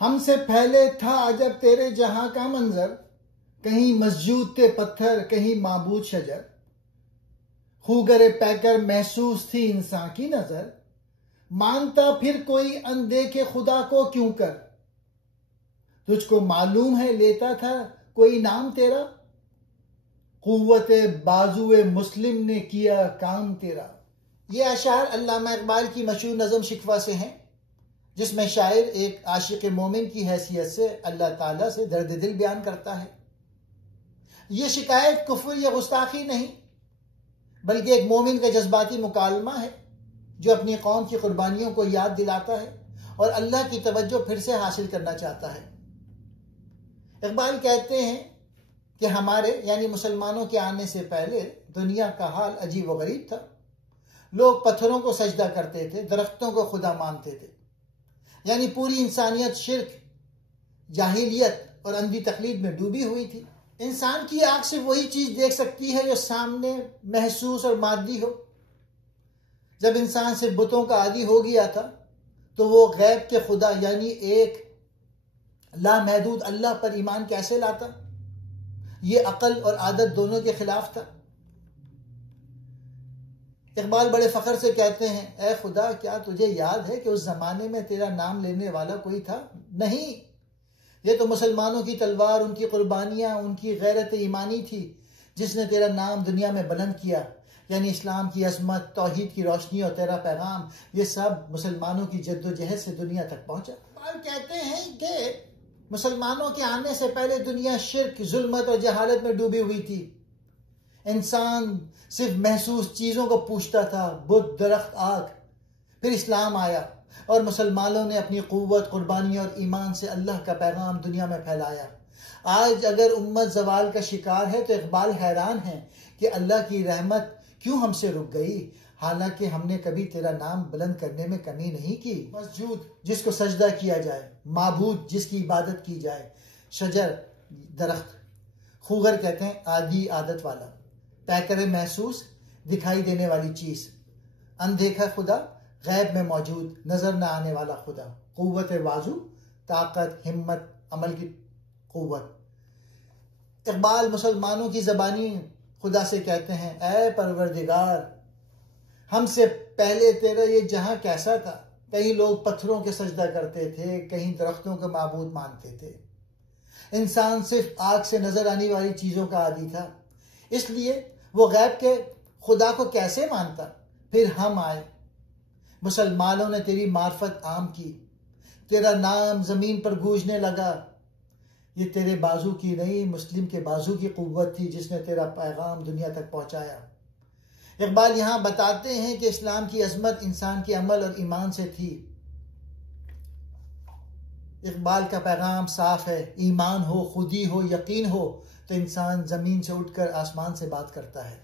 ہم سے پہلے تھا عجب تیرے جہاں کا منظر، کہیں مسجود تھے پتھر کہیں معبود شجر، خوگر پیکر محسوس تھی انسان کی نظر، مانتا پھر کوئی اندیکھے خدا کو کیوں کر، تجھ کو معلوم ہے لیتا تھا کوئی نام تیرا، قوت بازو مسلم نے کیا کام تیرا۔ یہ اشعار علامہ اقبال کی مشہور نظم شکوہ سے ہیں، جس میں شاعر ایک عاشق مومن کی حیثیت سے اللہ تعالیٰ سے درد دل بیان کرتا ہے۔ یہ شکایت کفر یا گستاخی نہیں، بلکہ ایک مومن کا جذباتی مکالمہ ہے جو اپنی قوم کی قربانیوں کو یاد دلاتا ہے اور اللہ کی توجہ پھر سے حاصل کرنا چاہتا ہے۔ اقبال کہتے ہیں کہ ہمارے یعنی مسلمانوں کے آنے سے پہلے دنیا کا حال عجیب و غریب تھا۔ لوگ پتھروں کو سجدہ کرتے تھے، درختوں کو خدا مانتے تھے، یعنی پوری انسانیت شرک، جاہلیت اور اندھی تقلید میں ڈوبی ہوئی تھی۔ انسان کی آنکھ سے وہی چیز دیکھ سکتی ہے جو سامنے محسوس اور مادی ہو۔ جب انسان سے بتوں کا عادی ہو گیا تھا تو وہ غیب کے خدا یعنی ایک لامحدود اللہ پر ایمان کیسے لاتا؟ یہ عقل اور عادت دونوں کے خلاف تھا۔ اقبال بڑے فخر سے کہتے ہیں، اے خدا کیا تجھے یاد ہے کہ اس زمانے میں تیرا نام لینے والا کوئی تھا؟ نہیں، یہ تو مسلمانوں کی تلوار، ان کی قربانیاں، ان کی غیرت ایمانی تھی جس نے تیرا نام دنیا میں بلند کیا، یعنی اسلام کی عظمت، توحید کی روشنی اور تیرا پیغام، یہ سب مسلمانوں کی جد و جہد سے دنیا تک پہنچا۔ اقبال کہتے ہیں کہ مسلمانوں کے آنے سے پہلے دنیا شرک، ظلمت اور جہالت میں ڈوبی ہوئی تھی۔ انسان صرف محسوس چیزوں کو پوچھتا تھا، بت، درخت، آگ۔ پھر اسلام آیا اور مسلمانوں نے اپنی قوت، قربانی اور ایمان سے اللہ کا پیغام دنیا میں پھیلایا۔ آج اگر امت زوال کا شکار ہے تو اقبال حیران ہے کہ اللہ کی رحمت کیوں ہم سے رک گئی، حالانکہ ہم نے کبھی تیرا نام بلند کرنے میں کمی نہیں کی۔ مسجود جس کو سجدہ کیا جائے، معبود جس کی عبادت کی جائے، شجر درخت، خوگر کہتے ہیں عادی عادت والا، پیکر محسوس دکھائی دینے والی چیز، اندیکھا خدا غیب میں موجود نظر نہ آنے والا خدا، قوت بازو طاقت، ہمت، عمل کی قوت۔ اقبال مسلمانوں کی زبانی خدا سے کہتے ہیں، اے پروردگار ہم سے پہلے تیرا یہ جہاں کیسا تھا؟ کہیں لوگ پتھروں کے سجدہ کرتے تھے، کہیں درختوں کو معبود مانتے تھے۔ انسان صرف آنکھ سے نظر آنے والی چیزوں کا عادی تھا، اس لیے وہ غیب کے خدا کو کیسے مانتا؟ پھر ہم آئے، مسلمانوں نے تیری معرفت عام کی، تیرا نام زمین پر گونجنے لگا۔ یہ تیرے بازو کی نہیں، مسلم کے بازو کی قوت تھی جس نے تیرا پیغام دنیا تک پہنچایا۔ اقبال یہاں بتاتے ہیں کہ اسلام کی عظمت انسان کے عمل اور ایمان سے تھی۔ اقبال کا پیغام صاف ہے، ایمان ہو، خودی ہو، یقین ہو تو انسان زمین سے اٹھ کر آسمان سے بات کرتا ہے۔